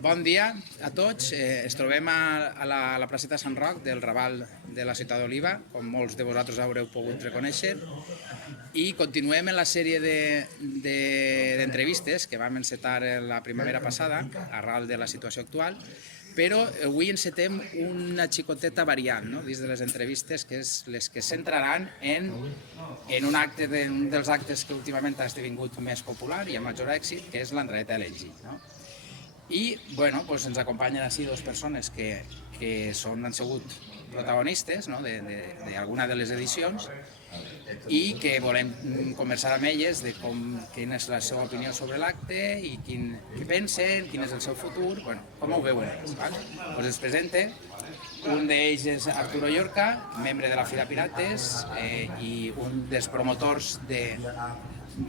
Bon dia a tots. Es trobem a la placeta Sant Roc del Raval de la ciutat d'Oliva, com molts de vosaltres haureu pogut reconèixer, i continuem en la sèrie d'entrevistes que vam encetar la primavera passada, arran de la situació actual, però avui encetem una xicoteta variant, no?, dins de les entrevistes, que és les que es centraran en un acte, un dels actes que últimament ha esdevingut més popular i amb major èxit, que és l'entraeta de l'Engie, no? I, bueno, doncs ens acompanyen així dues persones que han sigut protagonistes d'alguna de les edicions i que volem conversar amb elles de quina és la seva opinió sobre l'acte i què pensen, quin és el seu futur, bueno, com ho veuen ells. Doncs es presenta, un d'ells és Arturo Llorca, membre de la Fila Pirates i un dels promotors de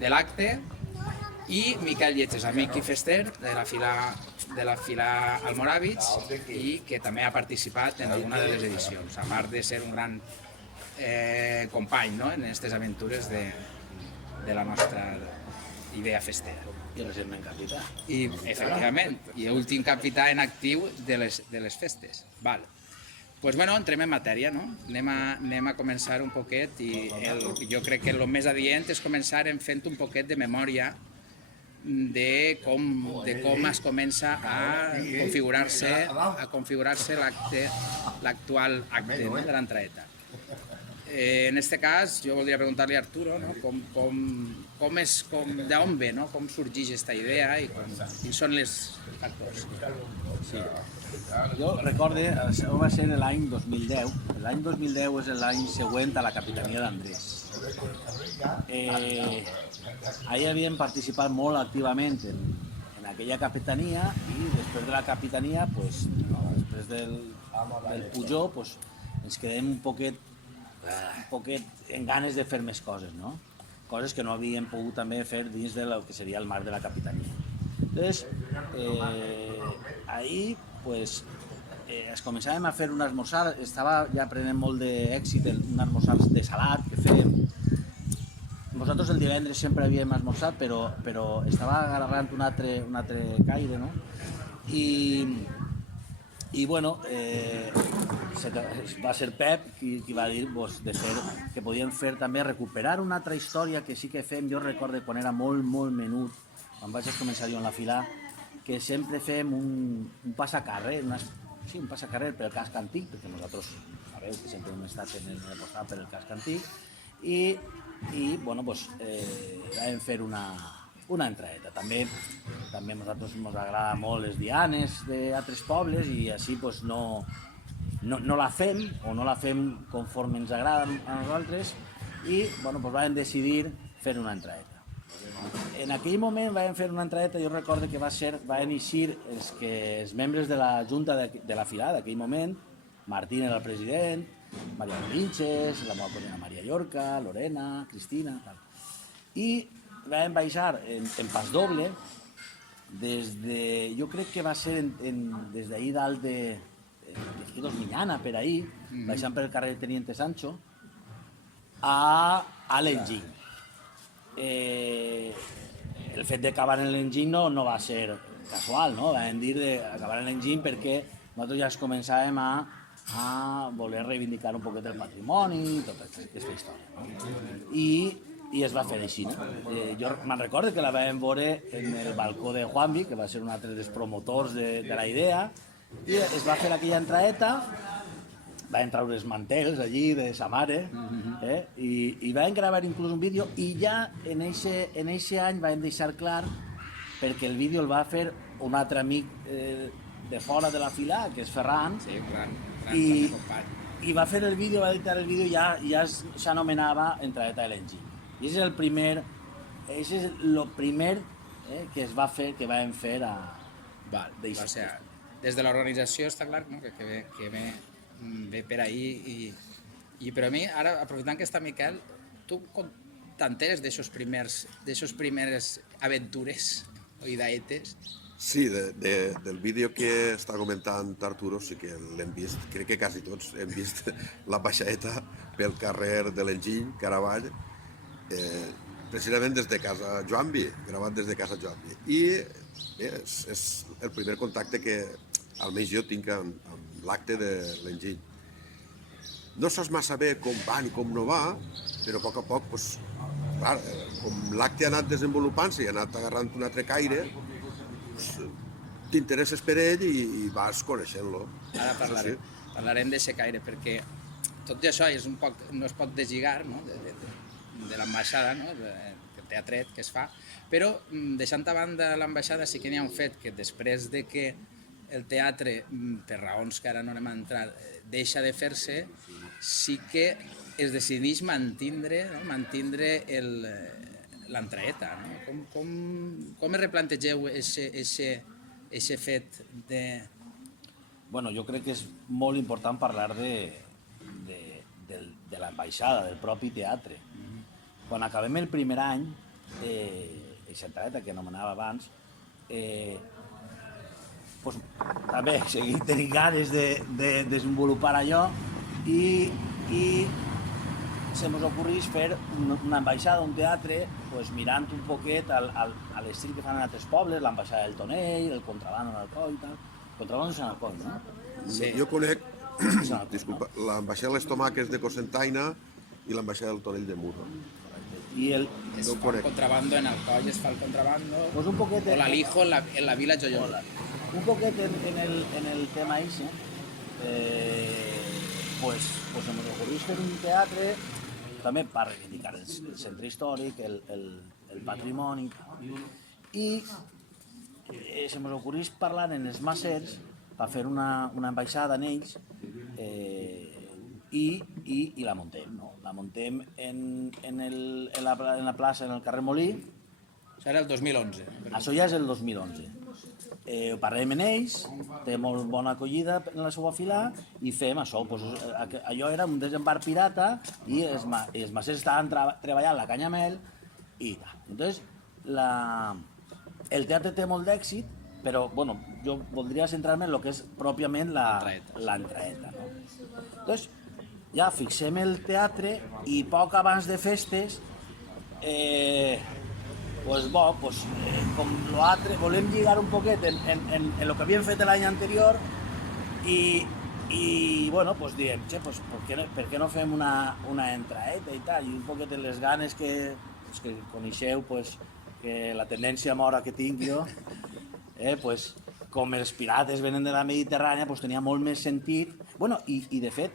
l'acte, i Miquel Lletges, amic i fester de la Fila Almoràvits i que també ha participat en alguna de les edicions, a part de ser un gran company en aquestes aventures de la nostra idea festera. I recentment capità. I, efectivament, i últim capità en actiu de les festes. Val. Doncs, bueno, entrem en matèria, no? Anem a començar un poquet i jo crec que el més adient és començar fent un poquet de memòria de com es comença a configurar-se l'actual acte de l'entraeta. En aquest cas, jo voldria preguntar-li a Arturo d'on ve, com sorgeix aquesta idea i quins són els factors. Jo recorde, això va ser l'any 2010. L'any 2010 és l'any següent a la capitania d'Andrés. Ahir havíem participat molt activament en aquella capitania i després de la capitania, després del pujó, ens quedem un poquet en ganes de fer més coses, no? Coses que no havíem pogut també fer dins del que seria el marc de la capitania. Llavors, ahir es començàvem a fer un esmorzar, estava ja prenent molt d'èxit un esmorzar de salat que fèiem. Nosaltres el divendres sempre havíem esmorzat, però estava agarrant un altre caire, no? I bueno, va ser Pep qui va dir que podíem fer també, recuperar una altra història que sí que fem. Jo recordo quan era molt menut, quan vaig començar jo en la Fila, que sempre fem un passacarrer, un passacarrer per el casc antic, perquè nosaltres sabeu que sempre hem estat en el costat per el casc antic, i vam fer una entraeta. També a nosaltres ens agrada molt les dianes d'altres pobles i així no la fem o no la fem conforme ens agrada a nosaltres i vam decidir fer una entraeta. En aquell moment vam fer una entraeta, jo recordo que van eixir els membres de la Junta de la Fila d'aquell moment, Martín era el president, Maria Vinches, la meva cosina Maria Llorca, Lorena, Cristina, tal. I vam baixar en pas doble, jo crec que va ser des d'ahir dalt de Miñana, per ahir, baixant per el carrer Teniente Sancho, a l'Enginy. El fet d'acabar en l'Enginy no va ser casual, no? Vam dir d'acabar en l'Enginy perquè nosaltres ja començàvem a voler reivindicar un poquet el patrimoni i tota aquesta història. I es va fer així. Jo me'n recordo que la vam veure en el balcó de Juanvi, que va ser un altre dels promotors de la idea, i es va fer aquella entraeta, vam treure els mantels allí de sa mare, i vam gravar inclús un vídeo, i ja en eixe any vam deixar clar, perquè el vídeo el va fer un altre amic de fora de la Fila, que és Ferran, i va fer el vídeo, va editar el vídeo i ja s'anomenava Entraeta de l'Enginy. I és el primer que es va fer, que vam fer d'eixa. Des de l'organització està clar que ve per ahir, però a mi, ara, aprofitant que està Miquel, tu t'enteres d'aixos primeres aventures o ideetes? Sí, del vídeo que està comentant Arturo sí que l'hem vist, crec que quasi tots hem vist la baixadeta pel carrer de l'Enginy, Caravall, precisament des de casa Joanvi, gravat des de casa Joanvi. I és el primer contacte que almenys jo tinc amb l'acte de l'enginy. No saps massa bé com va ni com no va, però a poc, doncs, clar, com l'acte ha anat desenvolupant-se i ha anat agarrant un altre caire, doncs, t'interesses per ell i vas coneixent-lo. Ara parlarem d'aquest caire, perquè tot i això no es pot deslligar, no? de l'ambaixada, no? del teatret que es fa, però deixant a banda l'ambaixada sí que n'hi ha un fet que després de que el teatre, per raons que ara no anem a entrar, deixa de fer-se, sí que es decideix mantindre l'entraeta. No? Com es replantegeu aquest fet de... Bueno, jo crec que és molt important parlar de l'ambaixada, del propi teatre. Quan acabem el primer any, aquesta entraeta que anomenava abans, pues, també seguir tenint ganes de desenvolupar allò i se nos ocorreix fer una ambaixada, un teatre, pues, mirant un poquet a l'estil que fan en altres pobles, l'ambaixada del Tonell, el contrabando en Alcoi i tal. Contrabando és en Alcoi, no? Sí. Jo conec, disculpa, l'ambaixada de les Tomaques de Cocentaina i l'ambaixada del Tonell de Muro. I el... Es fa el contrabando en Alcoi, es fa el contrabando, Pues un poquet... o l'Alijo en la Vila Joiosa. Un poquet en el tema ese, pues se nos ocorreix fer un teatre també per reivindicar el centre històric, el patrimoni, i se ens ocorreix parlar en els Macers per fer una ambaixada en ells i la muntem, no? La muntem en la plaça, en el carrer Molí. Això era el 2011. Això ja és el 2011. Ho parlem en ells, té molt bona acollida en la seva fila i fem això. Pues, allò era un desembarc pirata i els macers estaven treballant la canyamel i tal. Entonces, el teatre té molt d'èxit, però bueno, jo voldria centrar-me en el que és pròpiament l'entraeta. No? Entonces, ja fixem el teatre i poc abans de festes com l'altre, volem lligar un poquet en el que havíem fet l'any anterior i bueno, pues diem, per què no fem una entraeta i tal, i un poquet en les ganes que coneixeu, que la tendència mora que tinc jo, com els pirates venen de la Mediterrània, tenia molt més sentit, bueno, i de fet,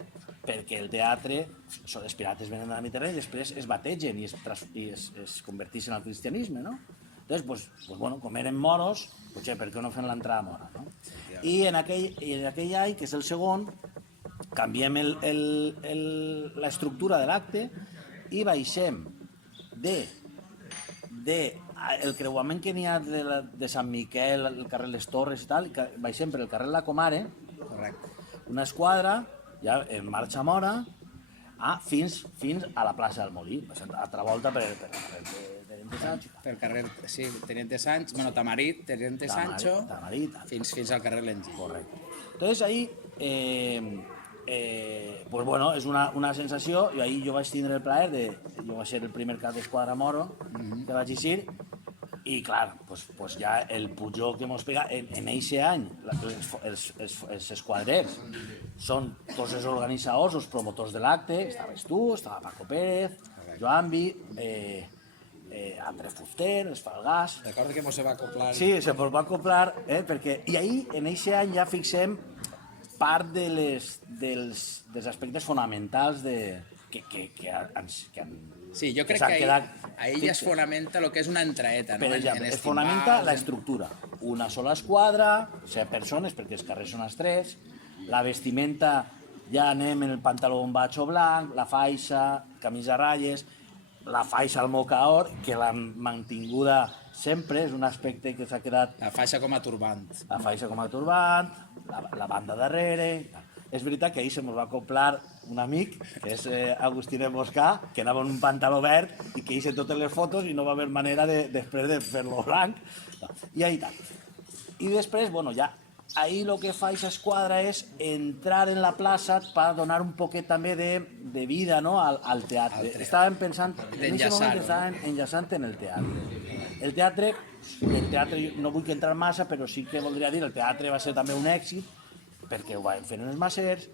perquè el teatre, els pirates venen de la Mediterrània i després es bategen i es converteixen al cristianisme, no? Entonces, bueno, com eren moros, per què no fem l'entrada mora, no? I en aquell any, que és el segon, canviem l'estructura de l'acte i baixem el creuament que n'hi ha de Sant Miquel, el carrer Les Torres i tal, baixem per el carrer La Comare, una esquadra, ja en marxa mora, fins a la plaça del Molí, altra volta per el carrer Teniente Sancho. Pel carrer, sí, Teniente Sancho, bueno, Tamarit, Teniente Sancho, fins al carrer Lengí. Correcte. Entonces ahí, pues bueno, és una sensació, i ahí jo vaig tindre el plaer jo vaig ser el primer cap d'esquadra moro que vaig eixir, i clar, pues ja el pujó que mos pega en eixe any, els esquadrers són tots els organitzadors, els promotors de l'acte, estaves tu, estava Paco Pérez, Joanvi, André Fuster, els Falgàs... Recorda que mos se va acoplar... Sí, se mos va acoplar, perquè... I ahí, en eixe any, ja fixem part dels aspectes fonamentals que han... Sí, jo crec que ahí ja es fonamenta el que és una entraeta. Per exemple, es fonamenta l'estructura. Una sola esquadra, 7 persones, perquè els carrers són estrets, la vestimenta, ja anem en el pantaló bombacho blanc, la faixa, camisa a ratlles, la faixa al mocaor, que l'han mantinguda sempre, és un aspecte que s'ha quedat... La faixa com a turbant. La faixa com a turbant, la banda darrere... És veritat que ahir se mos va acoplar un amic, que és Agustín Emboscà, que anava en un pantaló verd i que hice totes les fotos i no va haver manera després de fer-lo blanc. I ahí tal. I després, bueno, ja, ahí el que fa aquesta esquadra és entrar en la plaça per donar un poquet també de vida, no, al teatre. Estàvem pensant, en aquest moment estàvem enllaçant en el teatre. el teatre no vull entrar massa, però sí que voldria dir, el teatre va ser també un èxit, perquè ho van fer en els Macers,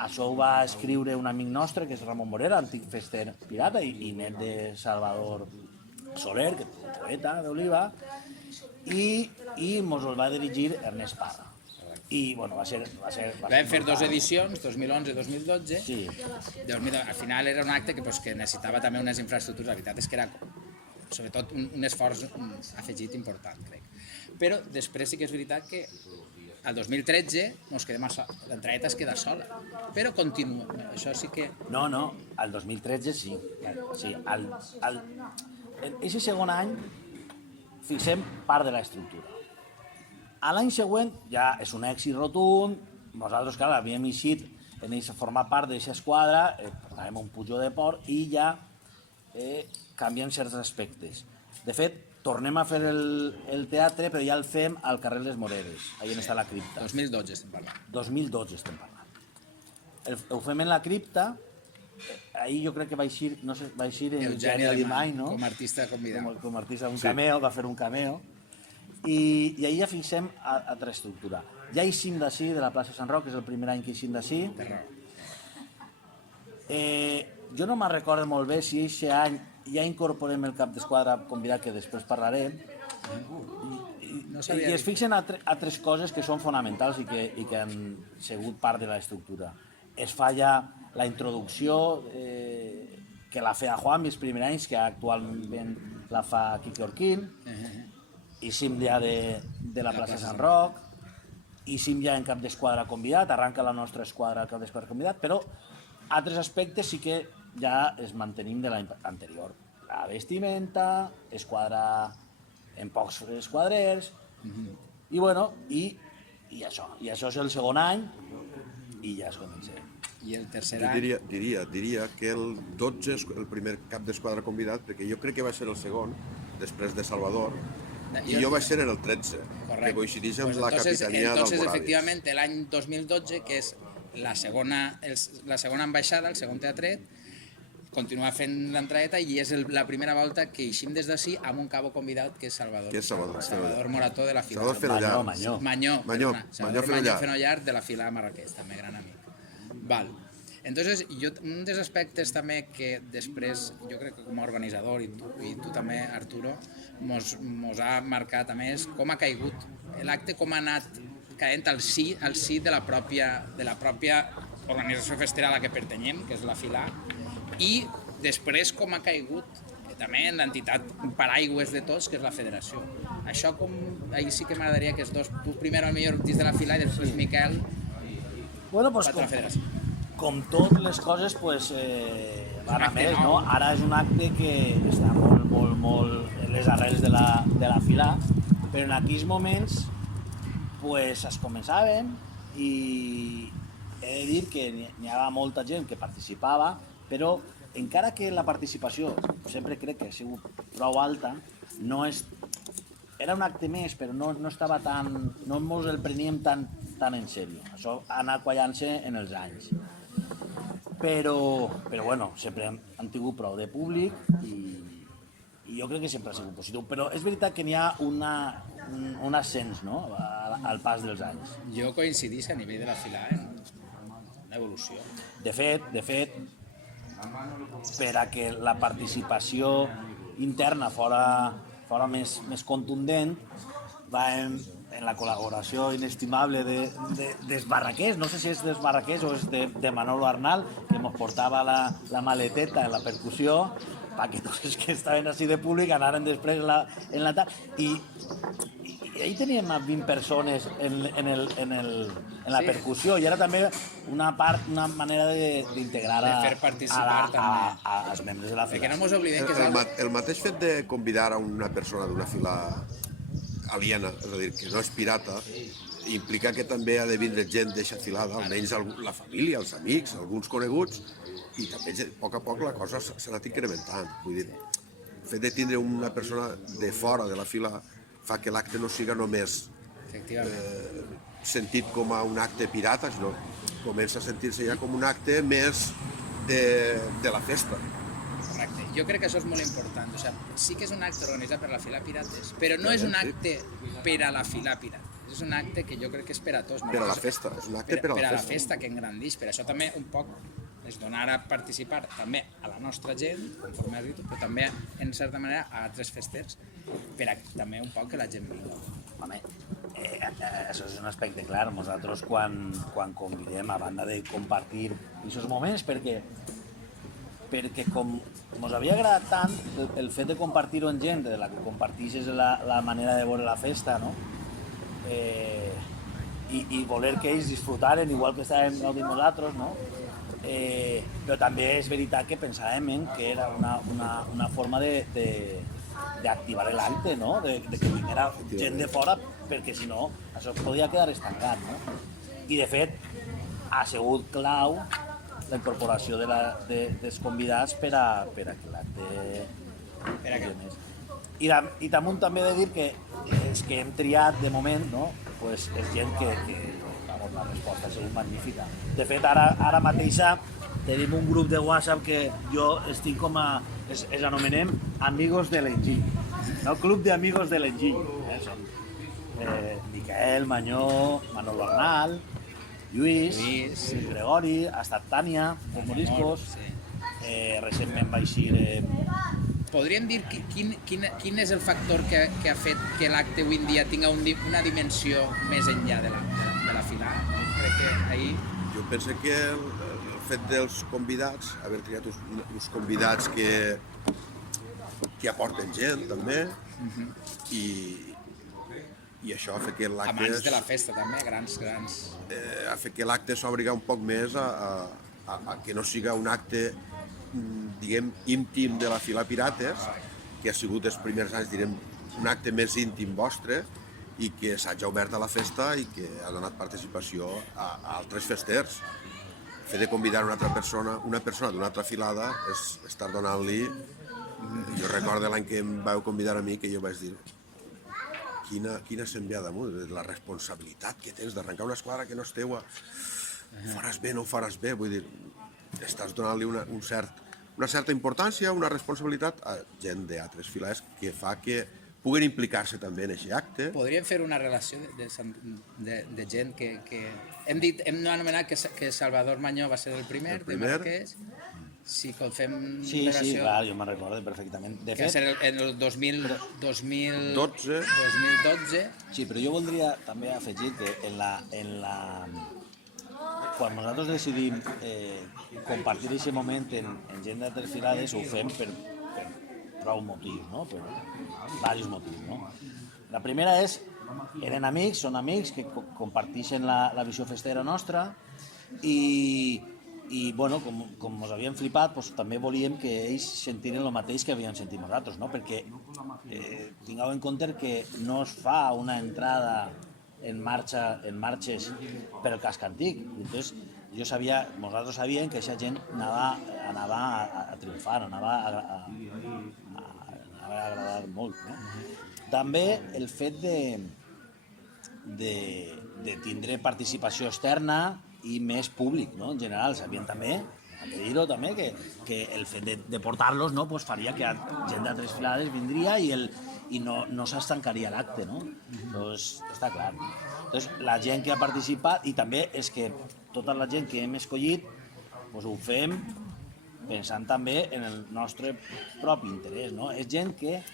això ho va escriure un amic nostre, que és Ramon Morera, antic fester pirata i net de Salvador Soler, que és un poeta d'Oliva, i mos el va dirigir Ernest Parra. I, bueno, va ser Vam fer dues edicions, 2011 i 2012. Sí. Al final era un acte que necessitava també unes infraestructures. La veritat és que era, sobretot, un esforç afegit important, crec. Però després sí que és veritat que al 2013 ens quedem l'entraeta es queda sola, però continua. Això sí que... No, al 2013 sí. Sí, en aquest segon any fixem part de l'estructura. A l'any següent ja és un èxit rotund, nosaltres, clar, havíem eixit en formar part d'aquesta esquadra, portàvem un pujó de port i ja canvien certs aspectes. De fet, tornem a fer el teatre, però ja el fem al carrer Les Moreres, allà on està la cripta. 2012 estem parlant. 2012 estem parlant. Ho fem en la cripta, ahir jo crec que va eixir, no sé, va eixir en Eugeni Alimany, no? Com a artista convidat. Com a artista, un cameo, va fer un cameo. I ahir ja fixem altra estructura. Ja eixim d'ací, de la plaça Sant Roc, és el primer any que eixim d'ací. Jo no me'n recordo molt bé si aquest any ja incorporem el cap d'esquadra convidat, que després parlarem, i es fixen altres coses que són fonamentals i que han sigut part de l'estructura. Es fa ja la introducció que la feia Juan els primers anys, que actualment la fa Quique Orquín, eixim ja de la plaça Sant Roc, eixim ja en cap d'esquadra convidat, arranca la nostra esquadra al cap d'esquadra convidat, però altres aspectes sí que ja es mantenim de l'any anterior. La vestimenta, esquadra en pocs esquadrers, i bueno, i això. I això és el segon any, i ja es comença. I el tercer Jo any... diria que el 12 és el primer cap d'esquadra convidat, perquè jo crec que va ser el segon, després de Salvador, i jo vaig ser en el 13, que coincideix amb la capitania del Morales. Efectivament, l'any 2012, que és la segona ambaixada, el segon teatret, continua fent l'entraeta i és la primera volta que eixim des d'ací amb un cabo convidat, que és Salvador. Que és Salvador Morató, de la fila. Salvador Fenollar. Mañó Fenollar, de la fila Marrakeix, també gran amic. Val. Entonces, un dels aspectes també que després, jo crec que com a organitzador, i tu també, Arturo, mos ha marcat a més com ha caigut l'acte, com ha anat caient al sí de la pròpia organització festera a la que pertanyem, que és la Filà, i després com ha caigut també en l'entitat paraigües de tots, que és la federació. Això ahir sí que m'agradaria que els dos, tu primer millor dins de la Filà i després Miquel, bueno, pues la federació. Com totes les coses, pues, van a més, no? Ara és un acte que està molt en les arrels de la Filà, però en aquells moments pues, es començaven i he de dir que n'hi havia molta gent que participava, però encara que la participació sempre crec que ha sigut prou alta, era un acte més, però no estava tan... no ens el preníem tan en sèrio. Això ha anat quallant-se en els anys. Però bueno, sempre han tingut prou de públic i jo crec que sempre ha sigut positiu. Però és veritat que n'hi ha un ascens, no?, al pas dels anys. Jo coincidís a nivell de la Filà en una evolució. De fet, per a que la participació interna fora més contundent, va en la col·laboració inestimable dels barraquers, no sé si és dels barraquers o és de Manolo Arnal, que ens portava la maleteta en la percussió, perquè tots els que estaven així de públic anaren després en la tarda. I ahir teníem 20 persones en la percussió i era també una manera d'integrar als membres de la fila. Perquè no ens oblidem que el mateix fet de convidar a una persona d'una fila aliena, és a dir, que no és pirata, implica que també ha de vindre gent d'eixa filada, almenys la família, els amics, alguns coneguts, i també a poc la cosa s'ha anat incrementant. Vull dir, el fet de tindre una persona de fora de la fila fa que l'acte no siga només sentit com a un acte pirata, sinó comença a sentir-se ja com un acte més de la festa. Correcte. jo crec que això és molt important. O sigui, sí que és un acte organitzat per la Fila Pirates, però no és un acte per a la Fila Pirates. És un acte que jo crec que és per a tots. Per a la festa, és un acte per a la festa que engrandeix. Per això també un poc és donar a participar també a la nostra gent, conforme has dit, però també, en certa manera, a altres festers, per a també un poc que la gent vingui. Home, això és un aspecte clar. Nosaltres quan convidem, a banda de compartir aquests moments, perquè com ens havia agradat tant el fet de compartir-ho amb gent de la que compartixes la manera de veure la festa, no? I voler que ells disfrutaren igual que estàvem gaudint nosaltres, no? Però també és veritat que pensàvem que era una forma d'activar l'acte, no? De que vinguera gent de fora, perquè si no això podia quedar estancat, no? I de fet ha sigut clau la incorporació dels convidats per a que l'acte funcionés. I també he de dir que els que hem triat de moment, no? Pues és gent que la resposta ha sigut magnífica. De fet, ara mateixa tenim un grup de WhatsApp que jo estic els anomenem Amigos de l'Enginy, no? Club de Amigos de l'Enginy. Són Miquel, Manyó, Manolo Arnal, Lluís, Gregori, ha estat Tània, de Moriscos, recentment va eixir... Podríem dir quin és el factor que ha fet que l'acte avui en dia tinga una dimensió més enllà de la Fila? Crec que ahir... Jo penso que el fet dels convidats, haver triat uns convidats que aporten gent també, i això ha fet que l'acte... Amants de la festa també, grans. Ha fet que l'acte s'obri un poc més a que no siga un acte, diguem, íntim de la Fila Pirates, que ha sigut els primers anys, direm, un acte més íntim vostre i que s'hagi obert a la festa i que ha donat participació a altres festers. El fet de convidar una persona d'una altra filada és estar donant-li... Jo recordo l'any que em vau convidar a mi que jo vaig dir quina s'enviada amunt, la responsabilitat que tens d'arrencar una esquadra que no és teua, faràs bé, no ho faràs bé, vull dir, estàs donant-li una certa importància, una responsabilitat a gent d'altres filades que fa que puguen implicar-se també en aquest acte. Podríem fer una relació de gent que... Hem anomenat que Salvador Manyó va ser el primer. De Marquès. Si fem relació... Sí, clar, jo me'n recordo perfectament. De fet, va ser en el 2012. Sí, però jo voldria també afegir que quan nosaltres decidim compartir aquest moment en gent d'altres filades, ho fem per prou motius, no? Per diversos motius, no? La primera és, eren amics, són amics que comparteixen la visió festera nostra i bueno, com ens havíem flipat, doncs, també volíem que ells sentiren el mateix que havíem sentit nosaltres, no? Perquè tingueu en compte que no es fa una entrada en marxes per el casc antic. Entonces, nosaltres sabíem que aquesta gent anava a triomfar, anava a agradar molt, no? També el fet de tindre participació externa i més públic, no? En general, sabien també, hem de dir-ho també, que el fet de portar-los, no, pues faria que gent d'altres filades vindria i no s'estancaria l'acte, no? Doncs està clar. Doncs la gent que ha participat, i també és que tota la gent que hem escollit, doncs ho fem pensant també en el nostre propi interès, no? És gent que...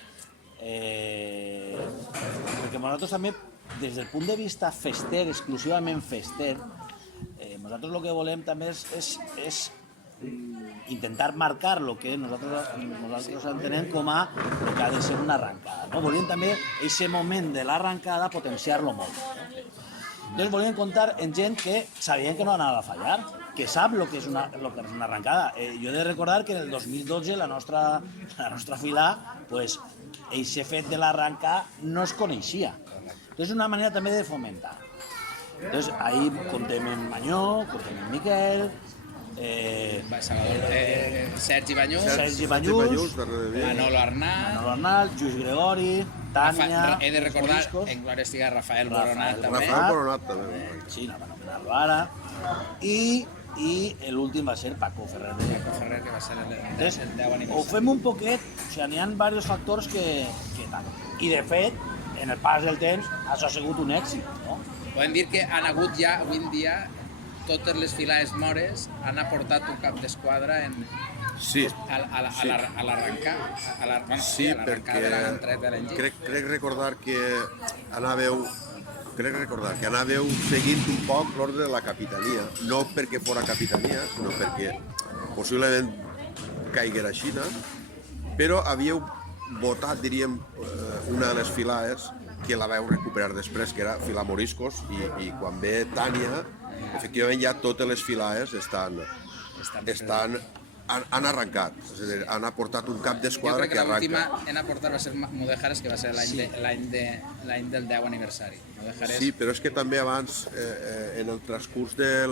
perquè nosaltres també, des del punt de vista fester, exclusivament fester, nosaltres el que volem també és intentar marcar el que nosaltres entenem com a el que ha de ser una arrancada, no? Volíem també aquest moment de l'arrancada potenciar-lo molt. Entonces volíem comptar en gent que sabien que no anava a fallar, que sap el que és una arrancada. Jo he de recordar que en el 2012 la nostra fila, pues, aquest fet de l'arrencar no es coneixia. Entonces és una manera també de fomentar. Entonces ahí contem en Manyó, contem en Miquel, Sergi Banyús, Manolo Arnal, Lluís Gregori, Tània... He de recordar, en glòria estiga, Rafael Boronat també. Rafael Boronat també. Sí, no, per anomenar-lo ara. I i l'últim va ser Paco Ferrer. Ferrer, que va ser el 10 Ho aniversari. fem un poquet, o sigui, n'hi ha diversos factors que tal. I de fet, en el pas del temps, això ha sigut un èxit, no? Podem dir que han hagut ja, avui en dia, totes les filades mores han aportat un cap d'esquadra Sí, a l'arrencar, sí, a l'arrencar perquè de l'entrada de l'enginy. crec recordar que anàveu seguint un poc l'ordre de la capitania, no perquè fora capitania, sinó perquè possiblement caiguera a Xina, però havíeu votat, diríem, una de les filades que la vau recuperar després, que era filar moriscos, i quan ve Tània, efectivament ja totes les filades han arrencat, és a dir, han aportat un cap Jo d'esquadra crec que que l'última arranca. en aportar va ser Mudejares, que va ser l'any del 10 aniversari. Mudejares, Sí, però és que també abans, en el transcurs de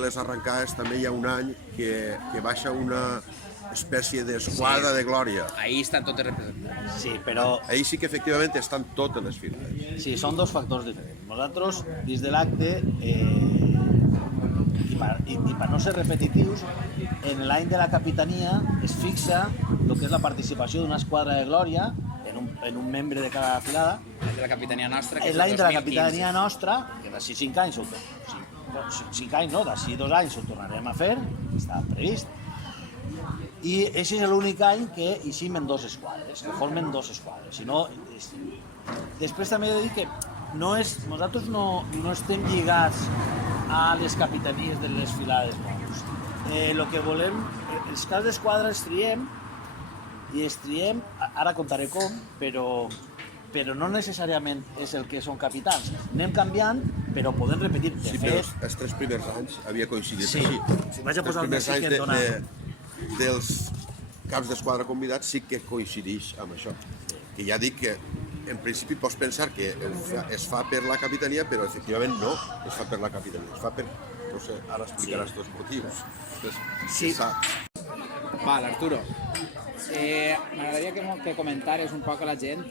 les arrencades, també hi ha un any que baixa una espècie d'esquadra de glòria. ahí estan totes representades. Sí, però Ahí sí que efectivament estan totes les filades. sí, són dos factors diferents. Nosaltres, dins de l'acte, i per no ser repetitius, en l'any de la capitania es fixa el que és la participació d'una esquadra de glòria en un membre de cada filada. L'any de la capitania nostra, que és En el l'any de la 2015. capitania nostra, que d'ací 5 anys, 5 anys no, d'ací 2 anys ho tornarem a fer, està previst, i aquest és l'únic any que eixim en dos esquadres, que formen dos esquadres. Si no, després també he de dir que nosaltres no estem lligats a les capitanies de les filades bons. El que volem, els caps d'esquadra els triem, i els triem, ara contaré com, però no necessàriament és el que són capitans. Anem canviant, però podem repetir. De Sí, però fet, els 3 primers anys havia coincidit Sí. així. Si vaig a Els posar el primers més anys que em dona. dels caps d'esquadra convidats sí que coincideix amb això. Que ja dic que en principi pots pensar que es fa per la capitania, però efectivament no es fa per la capitania, es fa per, no sé, ara explicaràs tots els motius. Sí. Val, Arturo. M'agradaria que comentares un poc a la gent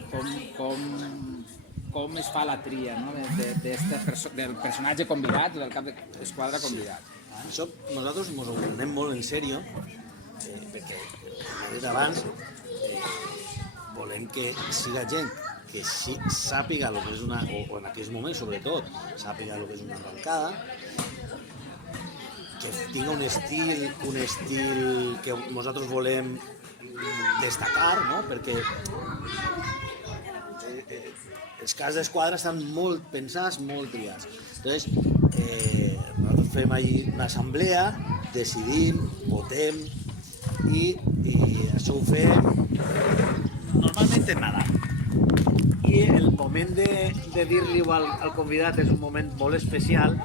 com es fa la tria, no? Del personatge convidat o del cap d'esquadra convidat. Això nosaltres ens ho prenem molt en sèrio, perquè des d'abans volem que siga gent que sàpiga el que és una, o en aquells moments sobretot, sàpiga el que és una arrencada, que tinga un estil que nosaltres volem destacar, no? Perquè els caps d'esquadra estan molt pensats, molt triats. Entonces, nosaltres fem ahir una assemblea, decidim, votem, i això ho fem normalment en Nadal. I el moment de dir-li al convidat és un moment molt especial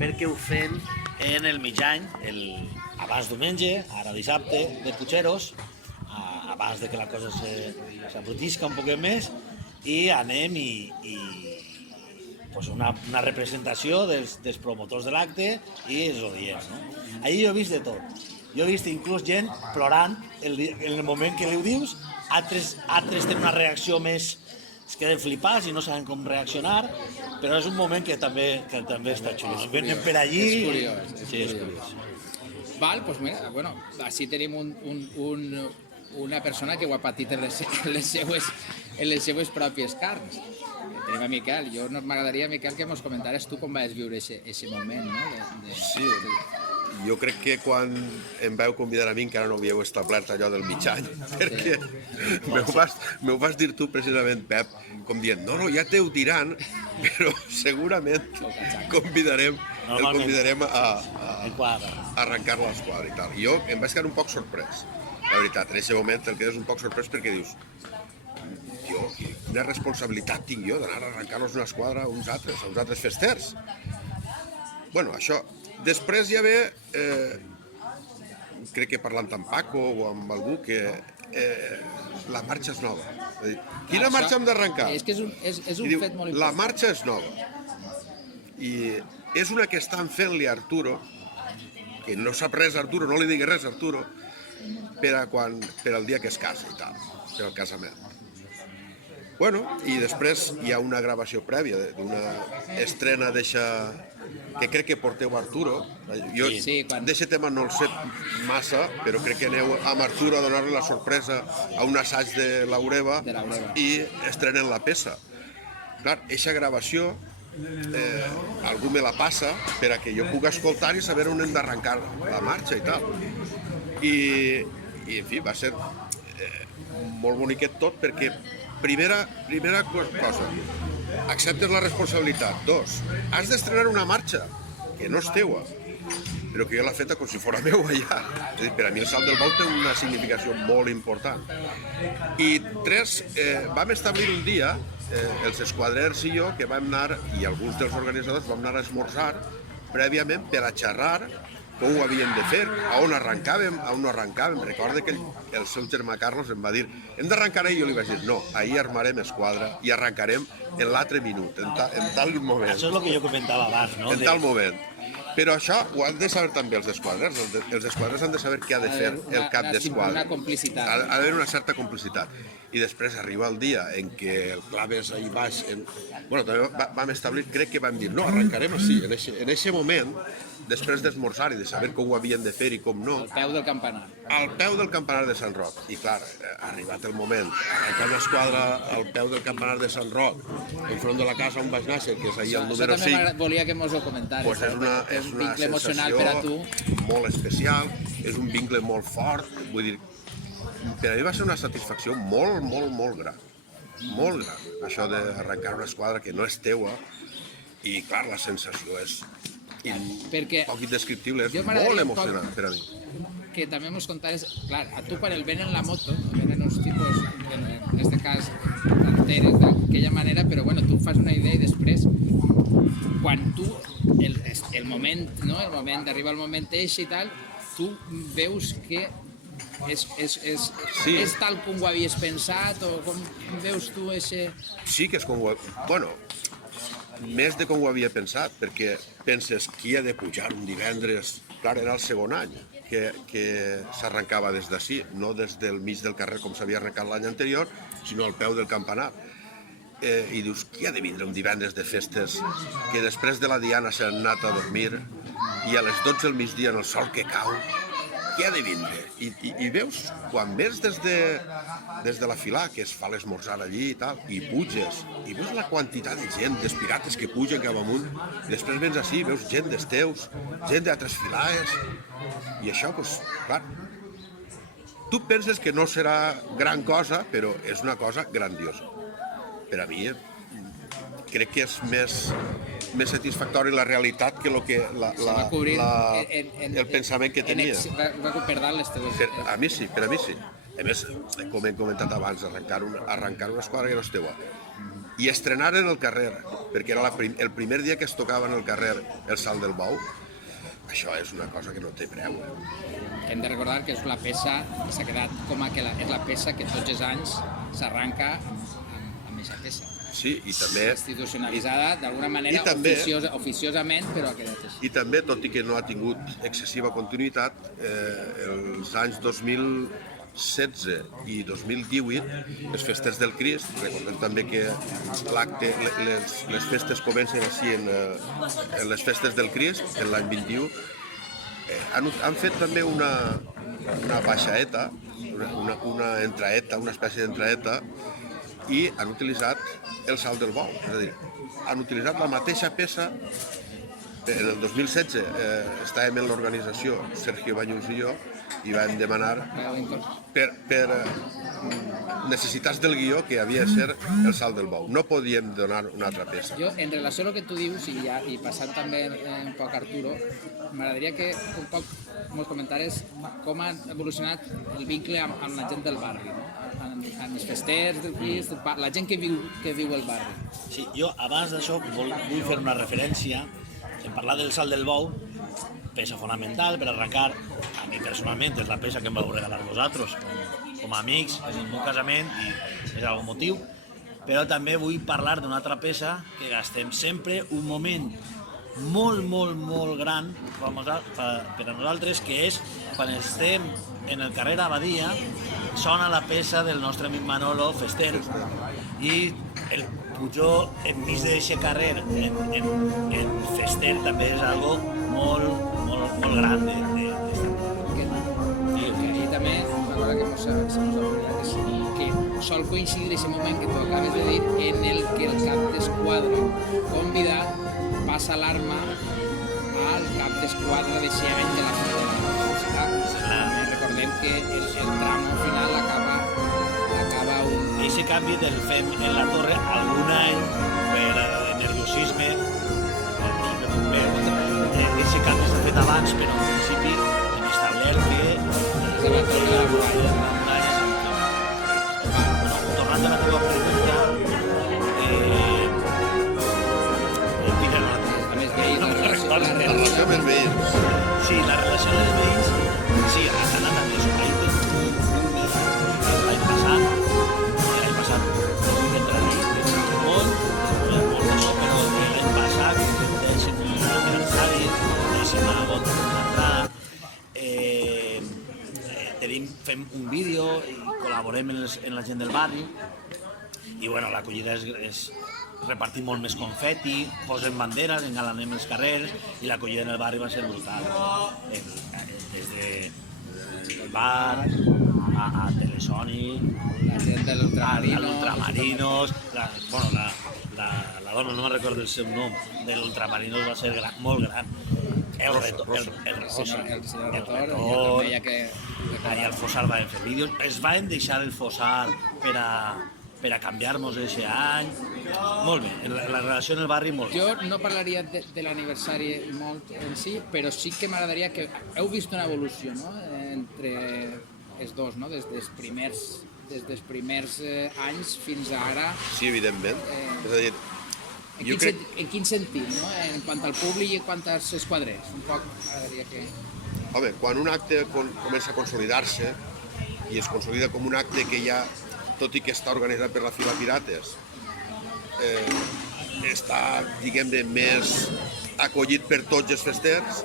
perquè ho fem en el mig any, abans diumenge, ara dissabte, de Puigceros, abans de que la cosa s'abrutisca un poquet més, i anem pues una representació dels promotors de l'acte i els odients. No? Allí jo he vist de tot. Jo he vist inclús gent plorant en el moment que li ho dius, altres tenen una reacció més, es queden flipats i no saben com reaccionar, però és un moment que també està xulo. Venen per allí... És curiós. Sí, és curiós. Val, doncs mira, bueno, així tenim una persona que ho ha patit en les seues pròpies carns. Tenim a Miquel. M'agradaria, Miquel, que mos comentares tu com vas viure aquest moment, no? Sí, jo crec que quan em vau convidar a mi encara no havíeu establert allò del mig any, perquè m'ho vas dir tu precisament, Pep, com dient, no, ja t'ho diran, però segurament el convidarem a arrencar l'esquadra i tal. I jo em vaig quedar un poc sorprès, la veritat, en aquest moment el quedes un poc sorprès perquè dius, quina responsabilitat tinc jo d'anar a arrencar-los una esquadra a uns altres festers. Bueno, això. Després ja ve, crec que parlant amb Paco o amb algú, que la marxa és nova. Quina marxa hem d'arrencar? És que és un fet molt important. La marxa és nova. I és una que estan fent-li a Arturo, que no sap res Arturo, no li digui res Arturo, per al dia que es casa i tal, per al casament. Bueno, i després hi ha una gravació prèvia d'una estrena que crec que porteu Arturo. Jo d'eixe tema no el sé massa, però crec que aneu amb Arturo a donar-li la sorpresa a un assaig de l'Aureva i estrenen la peça. Clar, eixa gravació algú me la passa per a que jo pugui escoltar i saber on hem d'arrencar la marxa i tal. I en fi, va ser molt boniquet tot perquè primera cosa, acceptes la responsabilitat. Dos, has d'estrenar una marxa que no és teua, però que jo l'he feta com si fos meua ja. És a dir, per a mi el Salt del Bou té una significació molt important. I tres, vam establir un dia, els esquadrers i jo, que vam anar, i alguns dels organitzadors vam anar a esmorzar prèviament per a xerrar com ho havíem de fer, a on arrencàvem, a on no arrencàvem. Recorda que el seu germà Carlos em va dir hem d'arrencar ahir, i jo li vaig dir no, ahir armarem esquadra i arrencarem en l'altre minut, en tal moment. Això és el que jo comentava abans, no? En tal moment. Però això ho han de saber també els esquadres. Els esquadres han de saber què ha de fer el cap d'esquadra. Una complicitat. Ha d'haver una certa complicitat. I després arriba el dia en què el claves ahí baix... Bueno, també vam establir, crec que vam dir, no, arrencarem així, en aquest moment, després d'esmorzar i de saber com ho havien de fer i com no... Al peu del campanar. Al peu del campanar de Sant Roc. I clar, ha arribat el moment, arrencar una esquadra al peu del campanar de Sant Roc, enfront de la casa on vaig néixer, que és ahir el número 5... Això també volia que mos ho comentaris. Pues és una vincle emocional per a tu. Molt especial, és un vincle molt fort, vull dir, per a mi va ser una satisfacció molt, molt, molt gran. Molt gran, això d'arrencar una esquadra que no és teua, i clar, la sensació és poc indescriptible, és molt emocionant per a mi. Que també mos contares, clar, a tu quan el ven en la moto, venen uns tipus, en aquest cas, enteres d'aquella manera, però bueno, tu fas una idea i després, quan tu, el moment, no? El moment, arriba el moment eixe i tal, tu veus que és tal com ho havies pensat o com veus tu eixe... Sí que és com ho... Bueno, més de com ho havia pensat, perquè penses qui ha de pujar un divendres... Clar, era el segon any que s'arrencava des d'ací, no des del mig del carrer com s'havia arrencat l'any anterior, sinó al peu del campanar. I dius, qui ha de vindre un divendres de festes que després de la diana s'han anat a dormir i a les 12 del migdia en el sol que cau, qui ha de vindre? I veus, quan vens des de la filà, que es fa l'esmorzar allí i tal, i puges, i veus la quantitat de gent, dels pirates que pugen cap amunt, i després vens així, veus gent dels teus, gent d'altres filaes, i això, doncs, clar, tu penses que no serà gran cosa, però és una cosa grandiosa. Per a mi, crec que és més satisfactori la realitat que el pensament que tenia. Va recuperar les teves... Per a mi sí. A més, com hem comentat abans, arrencar una esquadra que no és teua. I estrenar en el carrer, perquè era el primer dia que es tocava en el carrer el Salt del Bou, això és una cosa que no té preu. Hem de recordar que és la peça que s'ha quedat com que és la peça que tots els anys s'arranca amb aquesta peça. Sí, i també... Institucionalitzada, d'alguna manera, oficiosament, però ha quedat així. I també, tot i que no ha tingut excessiva continuïtat, els anys 2016 i 2018, les festes del Crist, recordem també que l'acte, les festes comencen així en les festes del Crist, en l'any 21, han fet també una baixaeta, una entraeta, una espècie d'entraeta, i han utilitzat el Salt del Bou, és a dir, han utilitzat la mateixa peça. En el 2016 estàvem en l'organització, Sergio Bañuls i jo, i vam demanar per necessitats del guió que havia de ser el Salt del Bou. No podíem donar una altra peça. Jo, en relació a el que tu dius, i passant també un poc a Arturo, m'agradaria que un poc ens comentares com ha evolucionat el vincle amb la gent del barri, no? Amb els festers del Crist, la gent que viu al barri. Sí, jo abans d'això vull fer una referència en parlar del Salt del Bou, peça fonamental per arrencar. A mi personalment és la peça que em vau regalar vosaltres com a amics, és el meu casament i és algun motiu, però també vull parlar d'una altra peça que gastem sempre un moment molt, molt, molt gran per a nosaltres, que és quan estem en el carrer Abadia, sona la peça del nostre amic Manolo Fester, i el Pujol enmig d'aquest carrer en fester també és algo molt gran d'esta. Que ahí també una cosa que se nos ha oblidat és que sol coincidir aquest moment que tu acabes de dir en el que el cap d'esquadra convidat passa l'arma al cap d'esquadra d'aquest any de la Federació. Recordem que el tramo final acaba un... Aquest canvi del fem en la torre algun any per nerviosisme, aquest canvi s'ha fet abans, però en principi hem establert que la torre de la muralla. Tornant a la teva pregunta, A més d'ahir, la relació La relació amb els veïns. sí, la relació dels veïns, sí, ha anat amb això. Ahir l'any passat, no vull entrar molt això, però l'any passat, deixem un aniversari, deixem a volta d'entrar, fem un vídeo i col·laborem en la gent del barri i bueno, l'acollida és repartir molt més confeti, posem banderes, engalanem els carrers i l'acollida en el barri va ser brutal. Des del bar a Telesonic, La gent de l'Ultramarinos, la dona, no me'n recordo el seu nom, de l'Ultramarinos va ser molt gran. El senyor Retor, deia que... Allà al Fossar van fer vídeos, es van deixar el Fossar per a canviar-nos aquest any. Molt bé, la relació en el barri molt bé. Jo no parlaria de l'aniversari molt en si, però sí que m'agradaria que... Heu vist una evolució, no?, entre els dos, no?, des dels primers anys fins a ara. Sí, evidentment. És a dir, En quin sentit, no?, en quant al públic i en quant als esquadrers? Un poc m'agradaria que... home, quan un acte comença a consolidar-se i es consolida com un acte que ja, tot i que està organitzat per la Fila Pirates, està, diguem-ne, més acollit per tots els festers,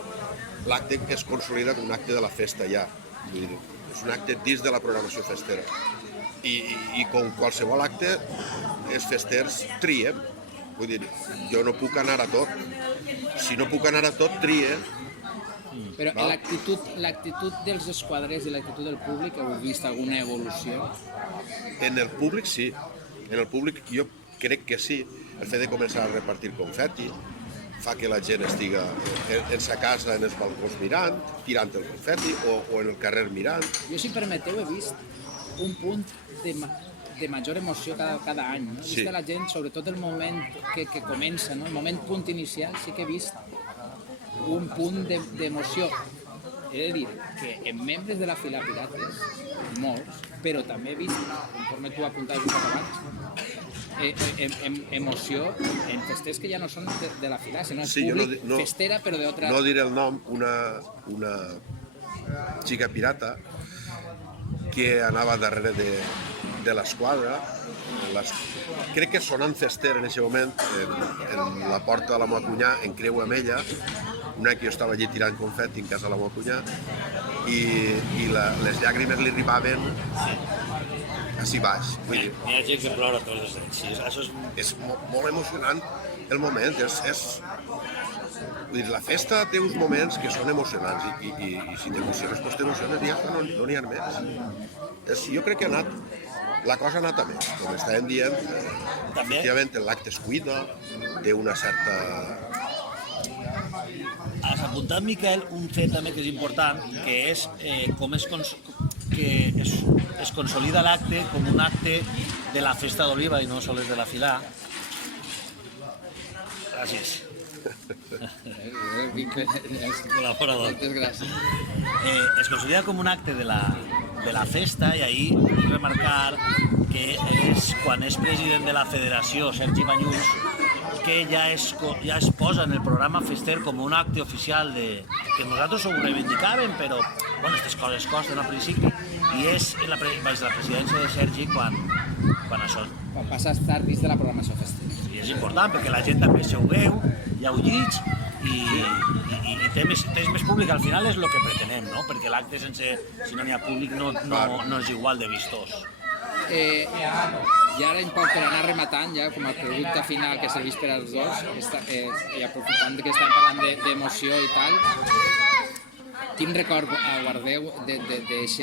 l'acte es consolida com un acte de la festa ja. Vull dir, és un acte dins de la programació festera. I com qualsevol acte, els festers triem. Vull dir, jo no puc anar a tot. Si no puc anar a tot, trie. Però l'actitud dels esquadrers i l'actitud del públic, heu vist alguna evolució? En el públic sí. En el públic jo crec que sí. El fet de començar a repartir confeti fa que la gent estiga en sa casa, en els balcons mirant, tirant el confeti, o en el carrer mirant. Jo, si em permeteu, he vist un punt de major emoció cada any. No? He vist Sí. la gent, sobretot el moment que comença, no? El moment punt inicial, sí que he vist un punt d'emoció. He de dir que en membres de la Fila Pirates, molts, però també he vist, conforme tu apuntaves abans, emoció en festers que ja no són de la Fila, sinó Sí, jo públic festera, però d'altra... No diré el nom, una xica pirata que anava darrere de l'esquadra, crec que sonant fester en aquest moment, en la porta de la meva cunyà, en creu amb ella, una que jo estava allí tirant confeti en casa de la meva cunyà, i les llàgrimes li arribaven així baix. Vull dir, Hi ha gent que plora tots els anys, sí, això és molt emocionant el moment, vull dir, la festa té uns moments que són emocionants i si t'emociones, doncs t'emociones i ja està, no n'hi ha més. Jo crec que la cosa ha anat a més, com estàvem dient, També. efectivament l'acte es cuida, té una certa... Has apuntat, Miquel, un fet també que és important, que és com es consolida l'acte com un acte de la festa d'Oliva i no sols de la Filà. Gràcies. Col·laborador. Moltes gràcies. Es consolida com un acte de la festa i ahir vull remarcar que és quan és president de la federació, Sergi Banyuls, que ja es posa en el programa fester com un acte oficial que nosaltres ho reivindicàvem, però bueno, aquestes coses costen al principi, i és baix la presidència de Sergi quan això... Quan passa a estar dins de la programació festera. I és important perquè la gent també se ho veu, ja ho llits, i té més públic. Al final és el que pretenem, no? Perquè l'acte sense, si no n'hi ha públic no és igual de vistós. I ara, un poc per anar rematant, ja com a producte final que serveix per als dos, i aprofitant que estem parlant d'emoció i tal, quin record guardeu d'aquest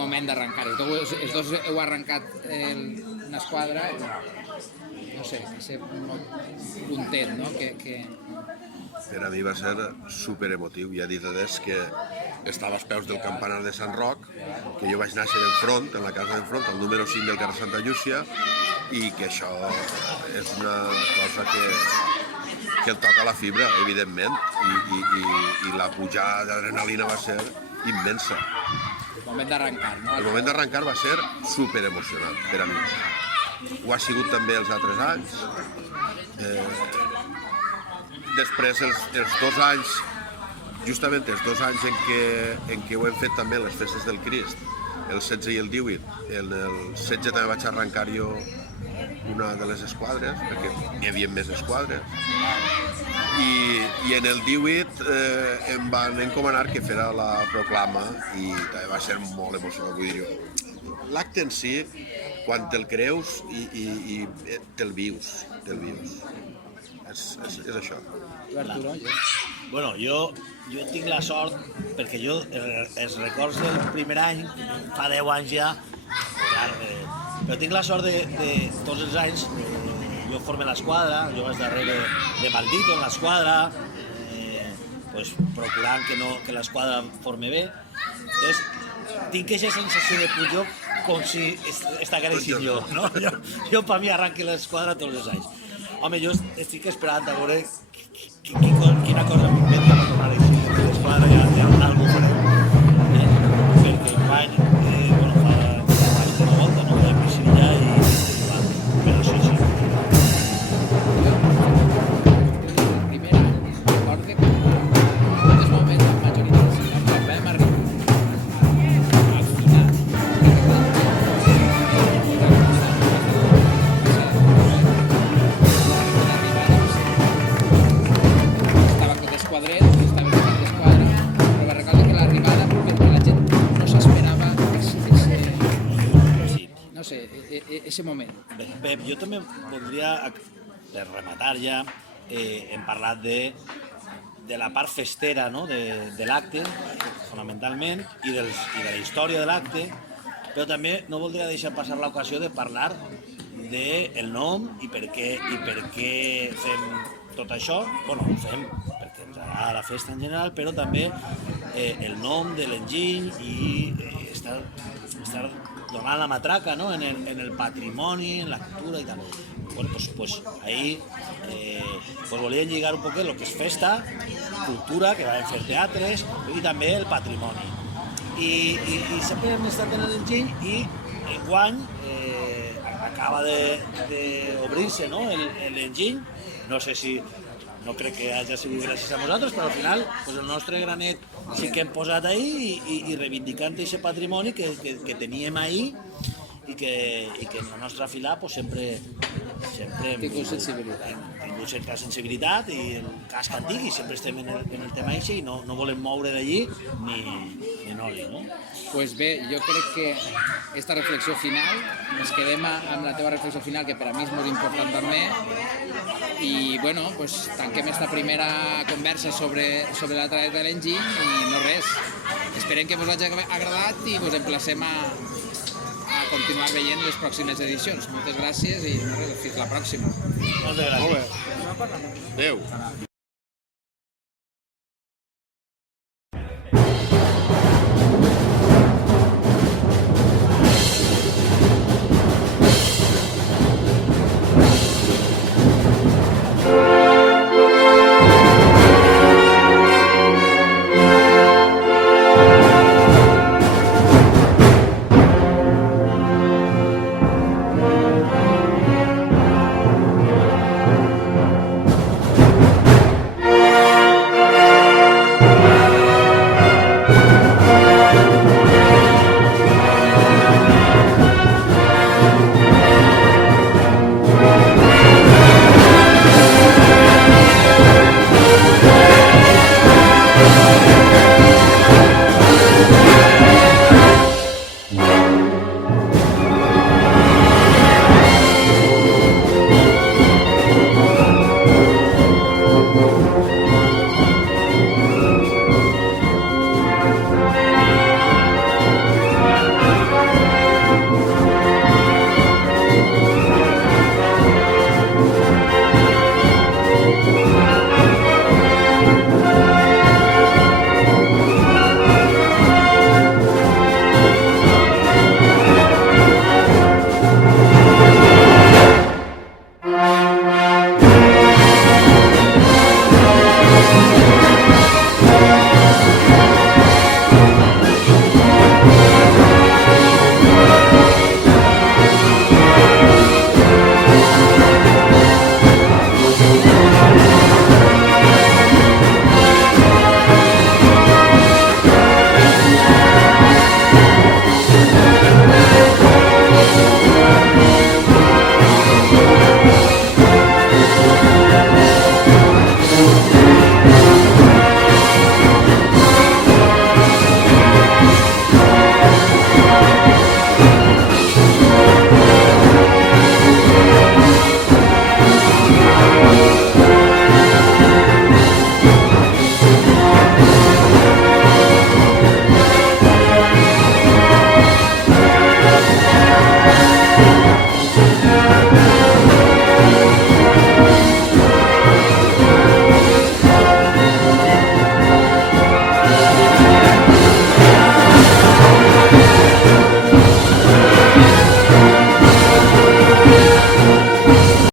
moment d'arrencar? Els dos heu arrencat una esquadra, no sé, aquest puntet, no? Per a mi va ser super emotiu. Ja dit des que estava als peus del campanar de Sant Roc, que jo vaig néixer enfront, en la casa d'enfront, al número 5 del carrer Santa Llúcia, i que això és una cosa que el toca a la fibra, evidentment, i la pujada d'adrenalina va ser immensa. El moment d'arrencar, no? El moment d'arrencar va ser super emocionant per a mi. Ho ha sigut també els altres anys. Després, els 2 anys, justament els 2 anys en què ho hem fet també les festes del Crist, el 16 i el 18. En el 16 també vaig arrencar jo una de les esquadres, perquè hi havia més esquadres, i en el 18 em van encomanar que fera la proclama i també va ser molt emocionant. Vull dir, l'acte en si, quan te'l creus i te'l vius. És això. Arturo, Bueno, jo tinc la sort, perquè jo els records del primer any, fa 10 anys ja, però tinc la sort de tots els anys, jo formé l'esquadra, jo vaig darrere de Maldito en l'esquadra, procurant que l'esquadra forme bé. Entonces, tinc aquesta sensació de pujo com si estigués jo, no? Jo per mi arranque l'esquadra tots els anys. Home, jo estic esperant a veure quina cosa m'inventa per tornar a l'esquadra, ja algú farem. Perquè enguany, fa anys de volta, no podem visitar i però sí. el primer any, recordo que en moments amb majoritat, quan vam arribar al final, estava tot esquadret, estava tot d'esquadra, però recordo que l'arribada, perquè la gent no s'esperava ese moment. Pep, jo també voldria, per rematar ja, hem parlat de la part festera, no? de l'acte, fonamentalment, i de la història de l'acte, però també no voldria deixar passar l'ocasió de parlar del nom i per què fem tot això. Bueno, ho fem perquè ens agrada la festa en general, però també el nom de l'enginy i estar donant la matraca, no? en el patrimoni, en la cultura i tal. Bueno, pues ahí volíem lligar un poc el que és festa, cultura, que vam fer teatres, i també el patrimoni. I sempre hem estat en l'enginy i enguany acaba d'obrir-se, no? l'enginy. No sé si, no crec que hagi sigut gràcies a nosaltres, però al final pues el nostre granet sí que hem posat ahí i reivindicant aquest patrimoni que teníem ahí i que en la nostra fila pues, sempre hem tingut certa sensibilitat i el casc antic i sempre estem en el tema així i no volem moure d'allí ni oli, no? Pues bé, jo crec que aquesta reflexió final, ens quedem amb la teva reflexió final, que per a mi és molt important també, i bueno, pues, tanquem esta primera conversa sobre la trajectòria de l'enginy i no res. Esperem que us hagi agradat i us emplacem a continuar veient les pròximes edicions. Moltes gràcies i no res, fins la pròxima. Moltes gràcies. Adéu.